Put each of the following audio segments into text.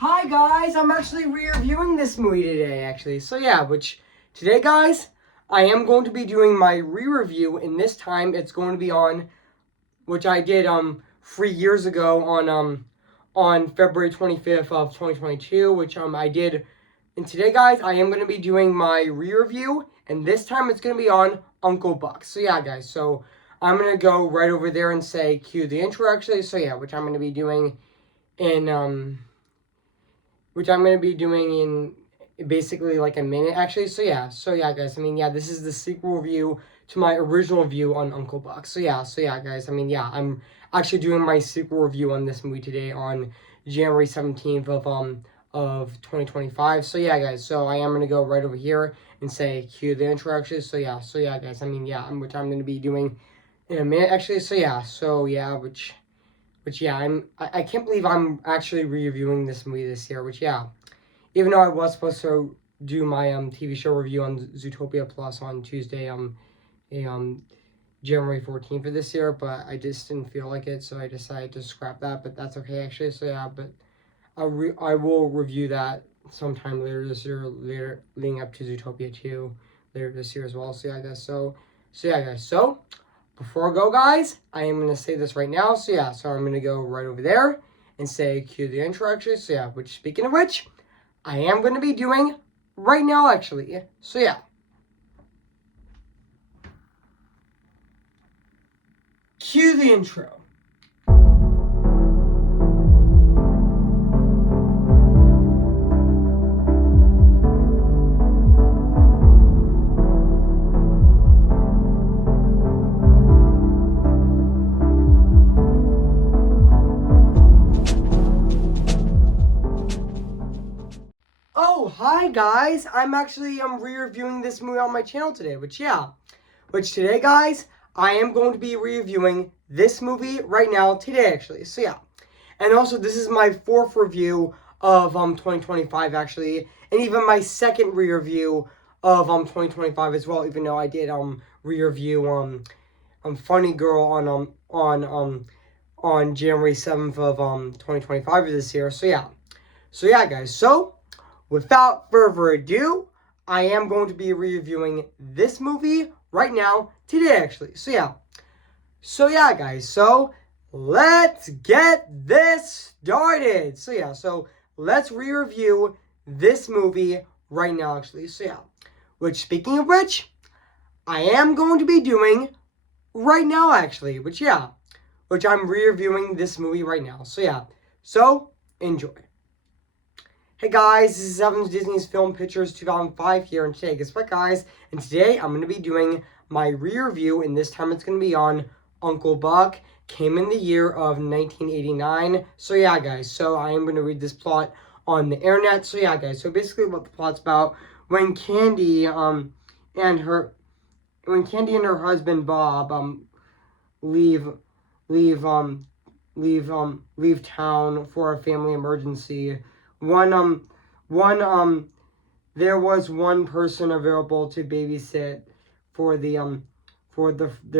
Hi guys, I'm actually re-reviewing this movie today actually. So yeah, which today guys, I am going to be doing my re-review, and this time it's going to be on which I did 3 years ago on February 25th of 2022, which I did. And today guys, I am going to be doing my re-review, and this time it's going to be on Uncle Buck. So yeah guys, so I'm going to go right over there and say cue the intro actually. So yeah, which I'm going to be doing in basically like a minute actually. So yeah guys, this is the sequel review to my original review on Uncle Buck. So yeah guys, I'm actually doing my sequel review on this movie today on January 17th of 2025. So yeah guys, so I am going to go right over here and say cue the intro actually. So yeah guys, which I'm going to be doing in a minute actually. I can't believe I'm actually reviewing this movie this year, even though I was supposed to do my TV show review on Zootopia Plus on Tuesday, January 14th of this year, but I just didn't feel like it, so I decided to scrap that, but that's okay actually. But I will review that sometime later this year, later leading up to Zootopia 2 later this year as well. So yeah guys, so before I go, guys, I am going to say this right now. So I'm going to go right over there and say cue the intro, actually. Which, speaking of which, I am going to be doing right now, actually. So yeah. Cue the intro. Oh, hi guys! I'm actually re-reviewing this movie on my channel today, which today guys, I am going to be reviewing this movie right now today actually. And also this is my fourth review of 2025 actually, and even my second re-review of 2025 as well, even though I did re-review Funny Girl on January 7th of 2025 of this year. So yeah guys, so without further ado, I am going to be reviewing this movie right now, today actually. So yeah guys, so let's get this started. So let's re-review this movie right now actually. Which, speaking of which, I am going to be doing right now actually, which I'm re-reviewing this movie right now. So enjoy. Hey guys, this is Evans Disney's Film Pictures 2005 here, and today, guess what guys? And today I'm going to be doing my re-review, and this time it's going to be on Uncle Buck. Came in the year of 1989. So yeah guys, so I am going to read this plot on the internet. So yeah guys, so basically what the plot's about, when Candy and her husband Bob leave town for a family emergency. There was one person available to babysit for their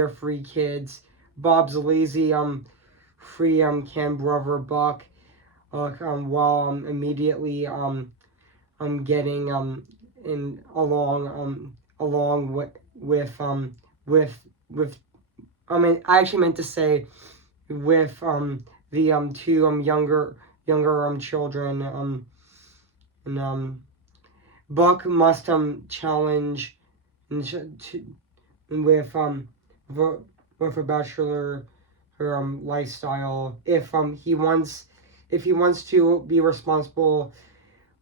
free kids. Bob's lazy free brother Buck, while immediately getting in along with I actually meant to say with the two younger children, and Buck must challenge with a bachelor her lifestyle if he wants to be responsible.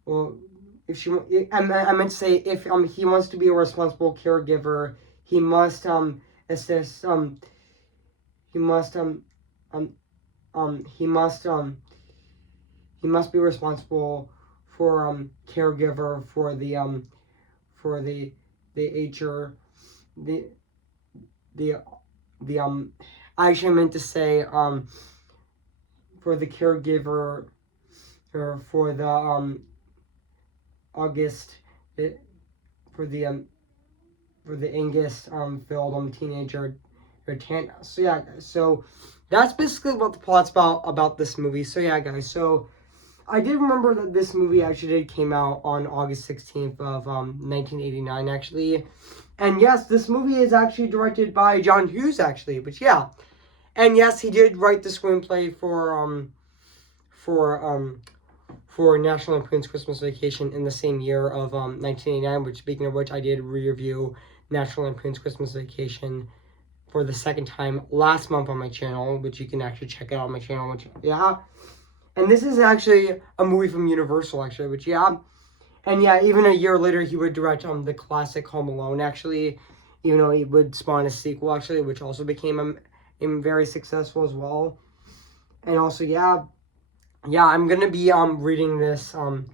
Well, I meant to say if he wants to be a responsible caregiver, he must assist he must he must be responsible for caregiver for the HR the I actually meant to say for the caregiver, or for the August for the Angus filled teenager or Tana. So yeah guys, so that's basically what the plot's about this movie. So yeah guys, so I did remember that this movie actually came out on August 16th of 1989 actually. And yes, this movie is actually directed by John Hughes actually, but yeah. And yes, he did write the screenplay for National Lampoon's Christmas Vacation in the same year of 1989, which speaking of which I did review National Lampoon's Christmas Vacation for the second time last month on my channel, which you can actually check out on my channel, which yeah. And this is actually a movie from Universal, actually, which, yeah. And, yeah, even a year later, he would direct the classic Home Alone, actually. Even though he would spawn a sequel, actually, which also became very successful as well. And also, yeah, I'm going to be reading this. I'm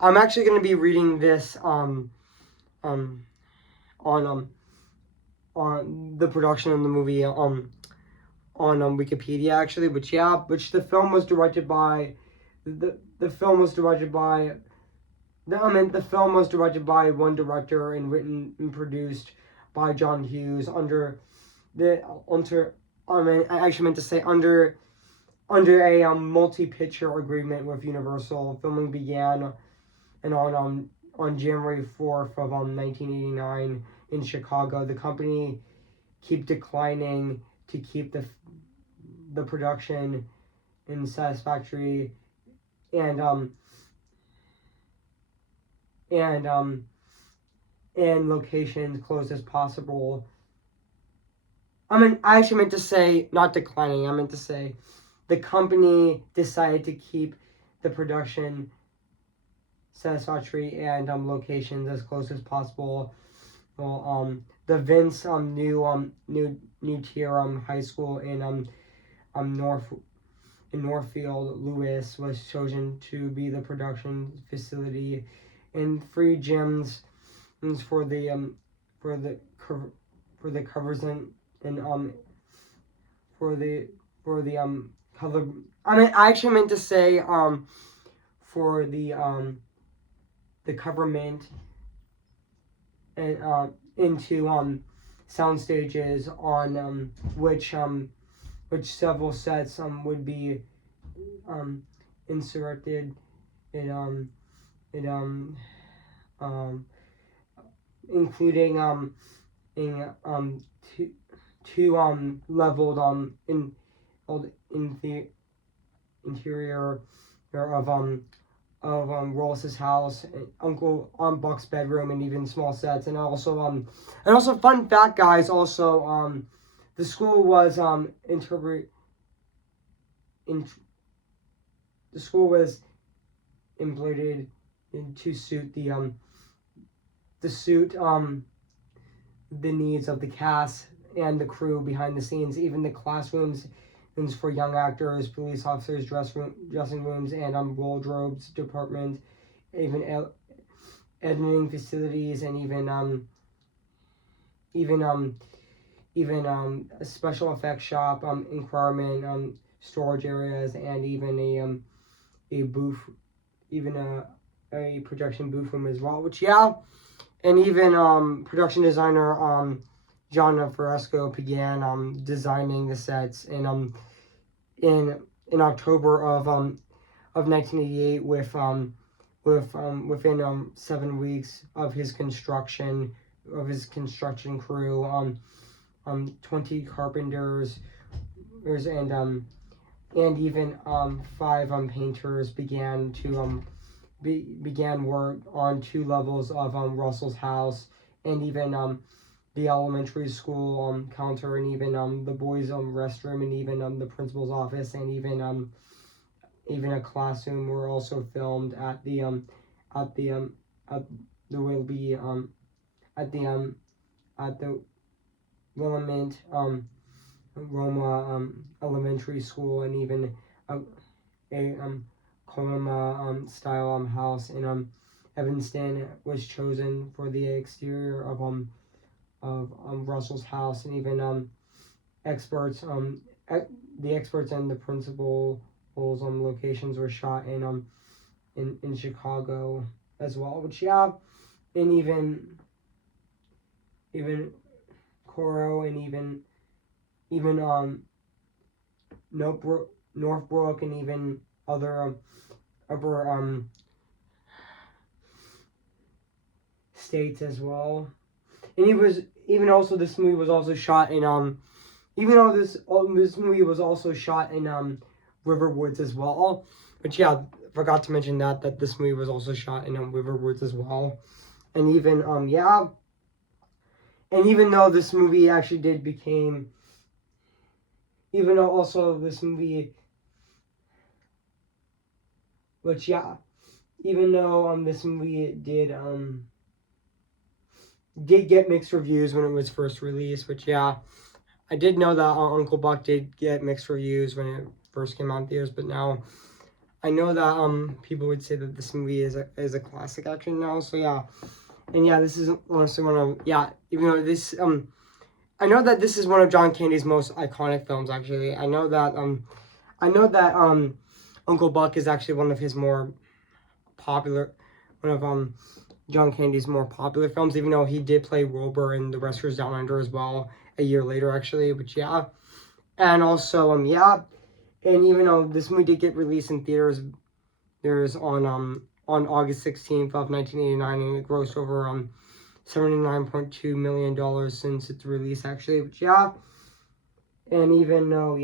actually going to be reading this on the production of the movie on Wikipedia actually, which the film was directed by the film was directed by the film was directed by one director and written and produced by John Hughes under I actually meant to say under a multi-picture agreement with Universal. Filming began and on January 4th of 1989 in Chicago. The company keep declining to keep the production in satisfactory and locations close as possible. I actually meant to say not declining. I meant to say the company decided to keep the production satisfactory and locations as close as possible. Well, the Vince new tier high school in Northfield, Lewis was chosen to be the production facility, and 3 gyms for the covers and for the color. I actually meant to say for the coverment and into sound stages on which several sets would be inserted in including two leveled in the interior of Rollis's house, Uncle Buck's bedroom, and even small sets. And also fun fact, guys. Also, the school was the school was embroidered to suit the needs of the cast and the crew behind the scenes. Even the classrooms for young actors, police officers, dressing rooms, and wardrobes department, even editing facilities, and even a special effects shop, requirement, storage areas, and even a booth, even a projection booth room as well. Which and even production designer John Fresco began designing the sets in October of 1988 within 7 weeks of his construction crew, 20 carpenters and even 5 painters began work on 2 levels of Russell's house, and even the elementary school counter, and even the boys' restroom, and even the principal's office, and even a classroom were also filmed at the Willamette Roma elementary school, and even a Coloma style house in Evanston was chosen for the exterior of Russell's house, and even experts the experts and the principal's locations were shot in Chicago as well, which and even Coro, and even Northbrook, and even other states as well. And this movie was also shot in even though this movie was also shot in Riverwoods as well. But yeah, forgot to mention that this movie was also shot in Riverwoods as well. And even and even though this movie actually did became, even though also this movie, which yeah, even though this movie did get mixed reviews when it was first released, which yeah, I did know that Uncle Buck did get mixed reviews when it first came out in theaters, but now I know that people would say that this movie is a classic action now. So yeah, and yeah, this is honestly one of even though this I know that this is one of John Candy's most iconic films. Actually, I know that Uncle Buck is actually one of his more popular, one of John Candy's more popular films, even though he did play Wilbur in The Rescuers Down Under as well a year later, actually. But yeah, and also and even though this movie did get released in theaters, there's on August 16th of 1989, and it grossed over $79.2 million since its release, actually. But yeah, and even though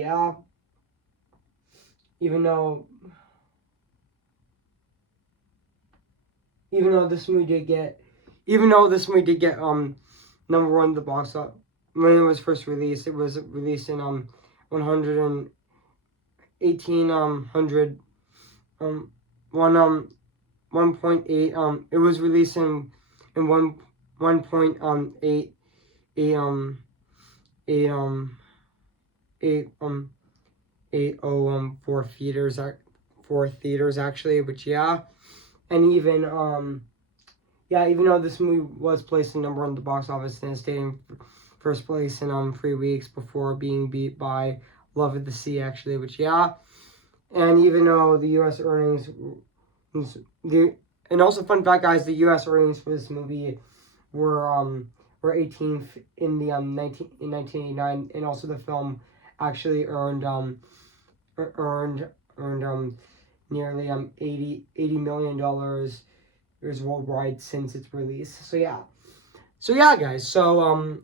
this movie did get number one at the box office when it was first released. It was released in 118 hundred 1.8 it was released in 1.8 four theaters actually, which yeah. And even even though this movie was placed in number one at the box office and it stayed in first place in 3 weeks before being beat by Love at the Sea, actually, which yeah. And even though the U.S. earnings, and also fun fact, guys, the U.S. earnings for this movie were 18th in the 1989, and also the film actually earned nearly $80 million worldwide since its release. So yeah. So yeah, guys. So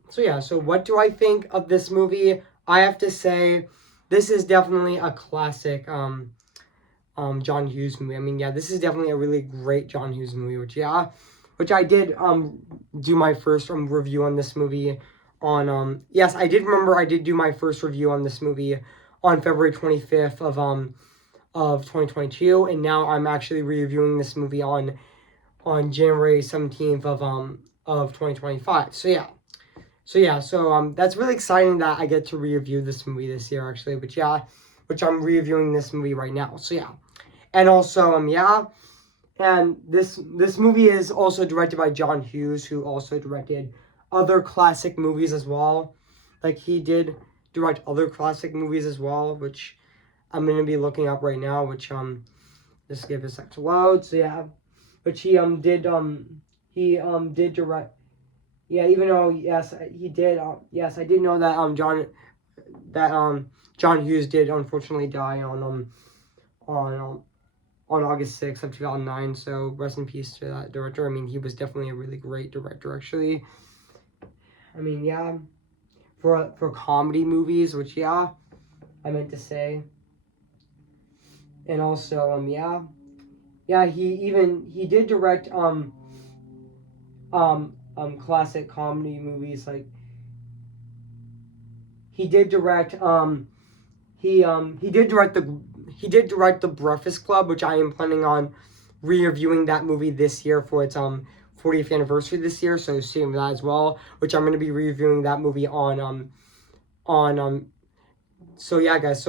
what do I think of this movie? I have to say, this is definitely a classic John Hughes movie. I mean, yeah, this is definitely a really great John Hughes movie, which I did do my first review on this movie on yes, I did do my first review on this movie on February 25th of 2022, and now I'm actually reviewing this movie on January 17th of 2025. So that's really exciting that I get to review this movie this year, actually. But yeah, which I'm reviewing this movie right now. So yeah, and also and this movie is also directed by John Hughes, who also directed other classic movies as well. Like, he did direct other classic movies as well, which I'm gonna be looking up right now. Which just give a sec to load. So yeah, which he did direct. Yeah, even though yes he did yes I did know that John Hughes did unfortunately die on August 6th of 2009. So rest in peace to that director. I mean, he was definitely a really great director, actually. I mean, yeah, for comedy movies, which yeah, I meant to say. And also he did direct classic comedy movies. Like, he did direct he did direct the Breakfast Club, which I am planning on re-reviewing that movie this year for its 40th anniversary this year. So stay tuned for that as well, which I'm going to be reviewing that movie on so yeah, guys.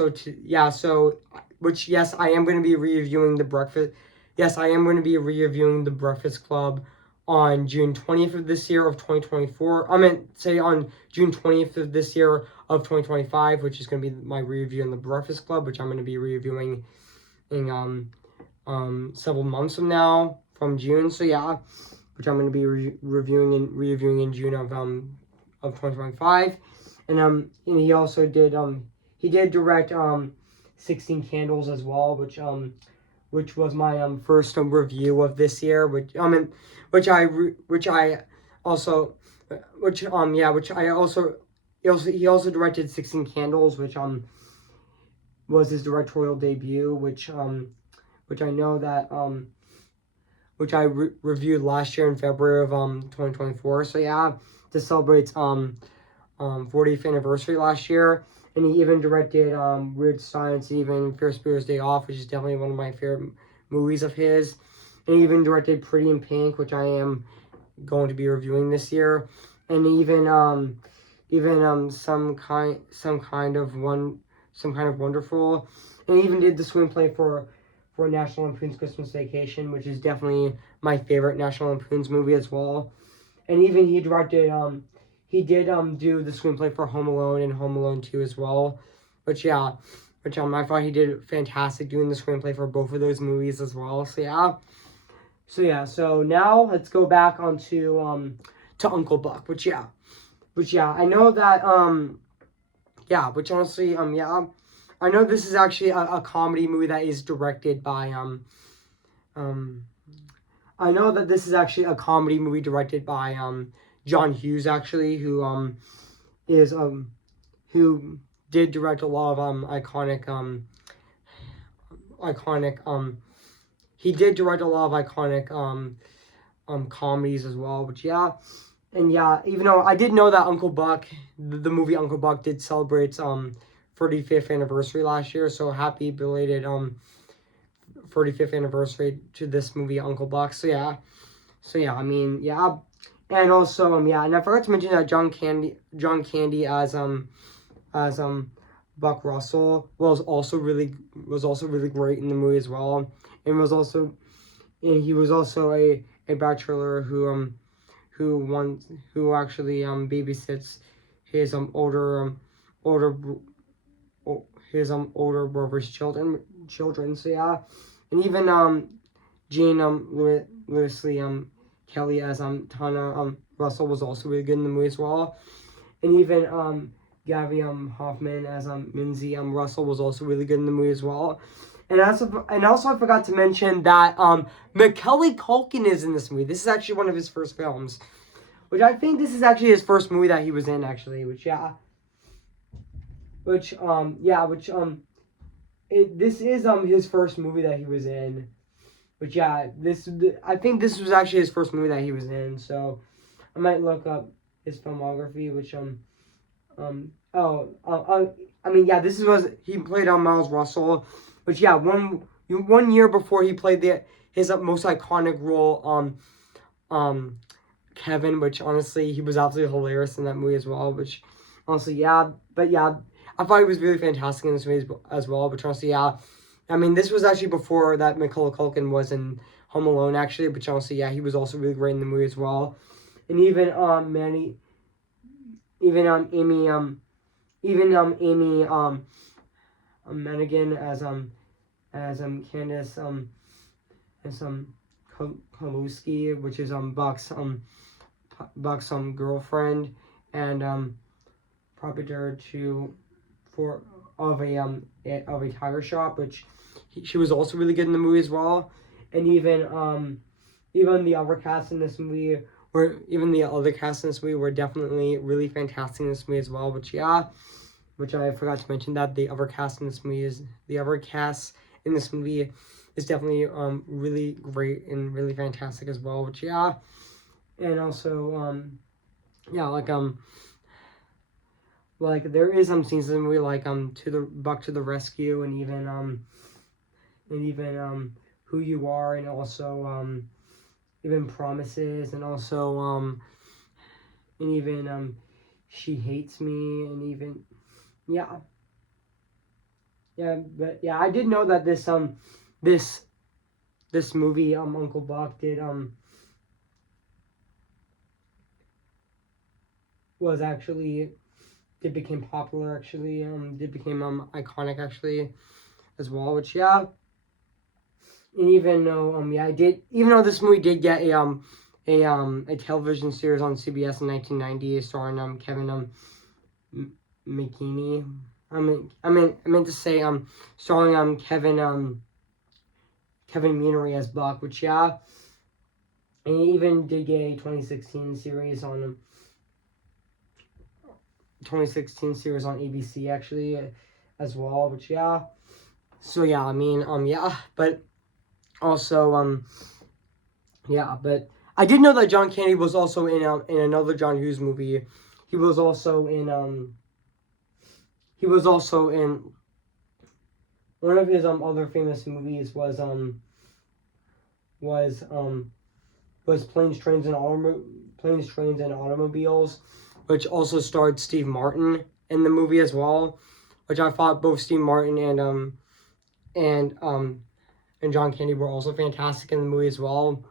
Which yes, I am going to be reviewing the Breakfast. Yes, I am going to be reviewing the Breakfast Club on June 20th of this year of 2024. I meant say on June 20th of this year of 2025, which is going to be my review on the Breakfast Club, which I'm going to be reviewing in several months from now, from June. So yeah, which I'm going to be reviewing in June of 2025. And he also did he did direct 16 Candles as well, which which was my first review of this year, which also he also directed 16 Candles, which was his directorial debut, which I know that which I reviewed last year in February of 2024. So yeah, to celebrate 40th anniversary last year. And he even directed Weird Science and even Ferris Bueller's Day Off, which is definitely one of my favorite movies of his. And he even directed Pretty in Pink, which I am going to be reviewing this year. And even some kind of Wonderful. And he even did the screenplay for National Lampoon's Christmas Vacation, which is definitely my favorite National Lampoon's movie as well. And even he directed he did do the screenplay for Home Alone and Home Alone 2 as well. I thought he did fantastic doing the screenplay for both of those movies as well. So now let's go back onto to Uncle Buck, which I know that which honestly I know this is actually a comedy movie that is directed by I know that this is actually a comedy movie directed by John Hughes, actually, who did direct a lot of he did direct a lot of iconic comedies as well. But and even though I did know that Uncle Buck, the movie Uncle Buck, did celebrate 35th anniversary last year, so happy belated 35th anniversary to this movie Uncle Buck. I mean, and also and I forgot to mention that John Candy as Buck Russell was also really great in the movie as well, and he was also a bachelor who actually babysits his older brother's children. So and even Jean Leslie Kelly as Tana Russell was also really good in the movie as well, and even Gabby Hoffman as Minzy Russell was also really good in the movie as well. And also I forgot to mention that Macaulay Culkin is in this movie. This is actually one of his first films, which I think this is actually his first movie that he was in, actually. This is his first movie that he was in. I think this was actually his first movie that he was in. So I might look up his filmography, which he played on Miles Russell, which one year before he played his most iconic role Kevin, which honestly he was absolutely hilarious in that movie as well. Which honestly I thought he was really fantastic in this movie as well. But honestly I mean, this was actually before that Macaulay Culkin was in Home Alone, actually. But honestly he was also really great in the movie as well. And even Amy Madigan as Candace as Kaluski, which is Buck's girlfriend and proprietor of a tire shop, which she was also really good in the movie as well. And even the other cast in this movie were definitely really fantastic in this movie as well. Which I forgot to mention that the other cast in this movie is definitely really great and really fantastic as well. Which and also like there is some scenes in the movie like Buck to the Rescue, and even Who You Are, and also even Promises, and also and even She Hates Me, and even but I did know that this movie Uncle Buck did was actually did became popular, actually did became iconic actually as well, which and even though even though this movie did get a television series on CBS in 1990 starring Kevin McKinney. I meant to say starring Kevin Kevin Meaney as Buck, which yeah. And he even did get a 2016 series on 2016 series on ABC actually as well, which yeah. So yeah, I mean, yeah, but also, yeah, but I did know that John Candy was also in another John Hughes movie. He was also in one of his other famous movies was Planes, Trains, and Automobiles, which also starred Steve Martin in the movie as well, which I thought both Steve Martin and John Candy were also fantastic in the movie as well,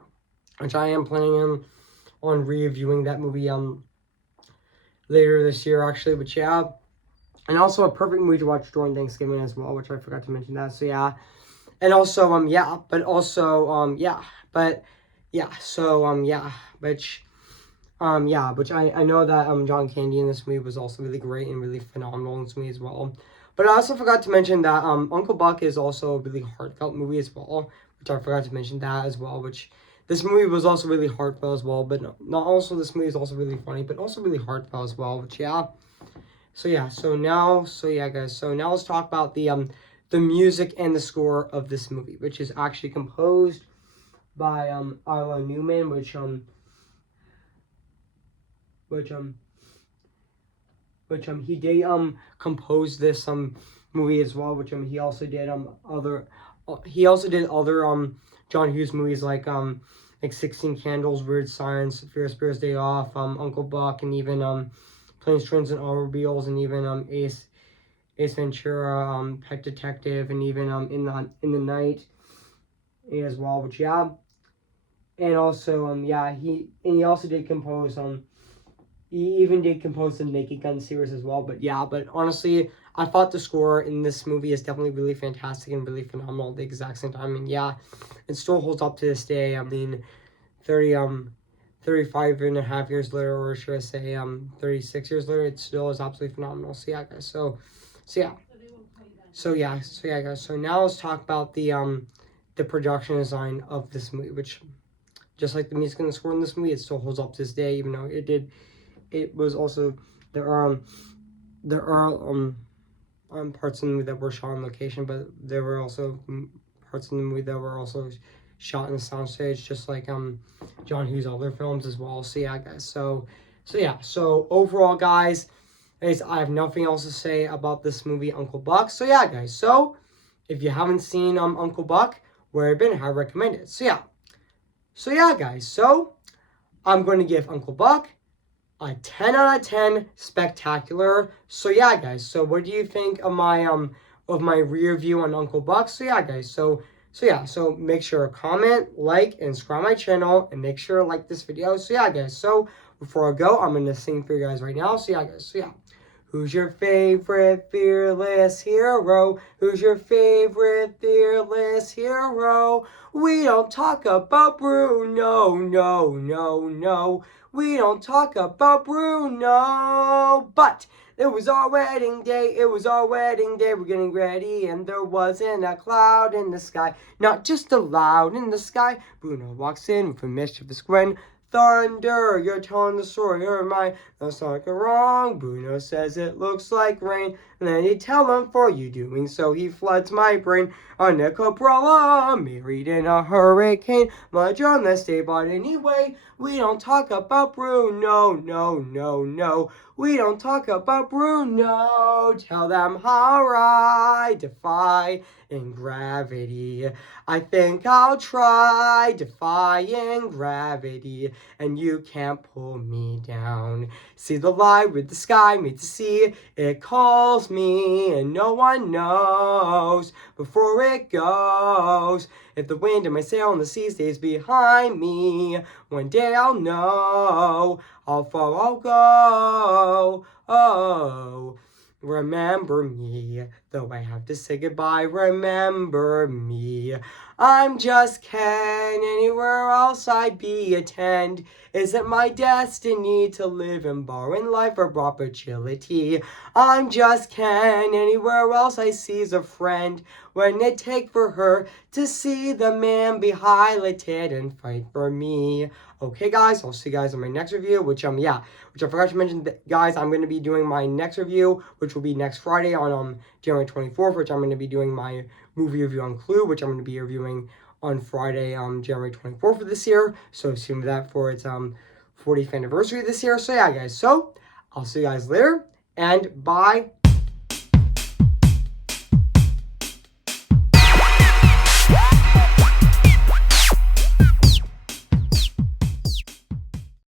which I am planning on reviewing that movie later this year actually, but yeah. And also a perfect movie to watch during Thanksgiving as well, which I forgot to mention that. So yeah. And also yeah, but also yeah, but yeah, so yeah, which I know that John Candy in this movie was also really great and really phenomenal in this movie as well. But I also forgot to mention that Uncle Buck is also a really heartfelt movie as well, which I forgot to mention that as well, which this movie was also really heartfelt as well, but not also this movie is also really funny, but also really heartfelt as well, which yeah. So yeah, guys, so now let's talk about the music and the score of this movie, which is actually composed by Arlo Newman, which he did compose this movie as well, which he also did other John Hughes movies like 16 Candles, Weird Science, Ferris Bueller's Day Off, Uncle Buck, and even Planes, Trains, and Automobiles, and even Ace Ventura, Pet Detective, and even In the Night as well, which yeah. And also yeah, he also did compose he even did compose the Naked Gun series as well. But yeah, but honestly, I thought the score in this movie is definitely really fantastic and really phenomenal at the exact same time. And yeah, it still holds up to this day. I mean, 35 and a half years later, or should I say 36 years later, it still is absolutely phenomenal. So yeah, guys. So yeah, guys. So now let's talk about the production design of this movie, which just like the music and the score in this movie, it still holds up to this day, even though it was also there are parts in the movie that were shot on location, but there were also parts in the movie that were also shot in the soundstage, just like John Hughes' other films as well. So yeah, guys. So yeah. So overall, guys, I have nothing else to say about this movie, Uncle Buck. So yeah, guys. So if you haven't seen Uncle Buck, where I've been, I recommend it. So yeah, guys. So I'm going to give Uncle Buck a 10 out of 10 spectacular. So yeah, guys. So what do you think of my review on Uncle Buck? So yeah, guys. So yeah. So make sure to comment, like, and subscribe my channel, and make sure to like this video. So yeah, guys. So before I go, I'm gonna sing for you guys right now. So yeah, guys. So yeah. Who's your favorite fearless hero? Who's your favorite fearless hero? We don't talk about Bruno, no. We don't talk about Bruno. But it was our wedding day, we're getting ready, and there wasn't a cloud in the sky, not just a cloud in the sky. Bruno walks in with a mischievous grin. Thunder, you're telling the story, you're mine. That's not wrong. Bruno says it looks like rain. And then you tell him for you doing so, he floods my brain. On a Cobra, married in a hurricane. Much on the day, but anyway, we don't talk about Bruno, no. We don't talk about Bruno. Tell them how I defy in gravity. I think I'll try defying gravity, and you can't pull me down. See the light with the sky meet the sea. It calls me, and no one knows before it goes. If the wind in my sail and the sea stays behind me, one day I'll know how far I'll go. Oh, remember me. Though I have to say goodbye, remember me. I'm just Ken, anywhere else I'd be attend. Isn't my destiny to live and borrow life for opportunity? I'm just Ken, anywhere else I see's a friend. When it take for her to see the man be highlighted and fight for me. Okay, guys, I'll see you guys in my next review, which I forgot to mention, guys, I'm going to be doing my next review, which will be next Friday on January 24th, which I'm going to be doing my movie review on Clue, which I'm going to be reviewing on Friday, January 24th of this year. So assume that for its 40th anniversary this year. So yeah, guys. So I'll see you guys later, and bye.